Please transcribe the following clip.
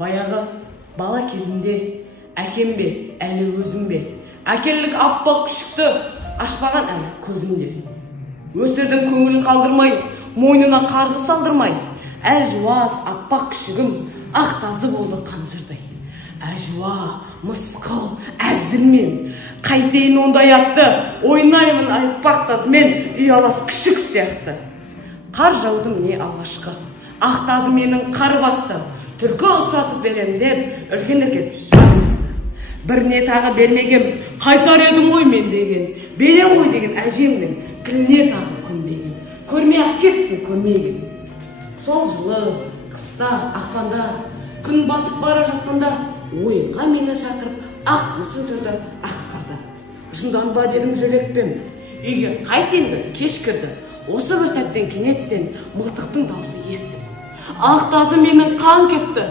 Баяғы бала кезімде әкем бе, әлі өзім бе, әкелік аппақ күшікті ашпаған әлі көзімде. Өсірдің көңілін қалдырмай, мойнына қарғы салдырмай, әлжуаз аппақ күшігім ақ тазды болды қанжырдай. Әжуа, мысқыл, әзілмен, қайтейін ондай атты, ойнаймын аппақ тазымен, ұялас күшік сияқты. Қар жаудым не алғашқы, ақ тазы менің қар басты, түлкі ұстатып берем деп, үлкен жағымызды. Біріне тағы бермегем, қайсар едім ғой мен деген, берем ғой деген әжемнің тіліне тағы көнбеген, көрмей ақ кетсін көрмеген. Сол жылы, қыста, ақпанда, күн батып бара жатқанда, ойынға мені шақырып, ақ мүсін түрді ақ қарды. Жынданба дедім жөлекпен, үйге қайтенді, кешкірді. Осы бір сәттен кенеттен мылтықтың даусы естіп. Ақ тазы менің қан кетті,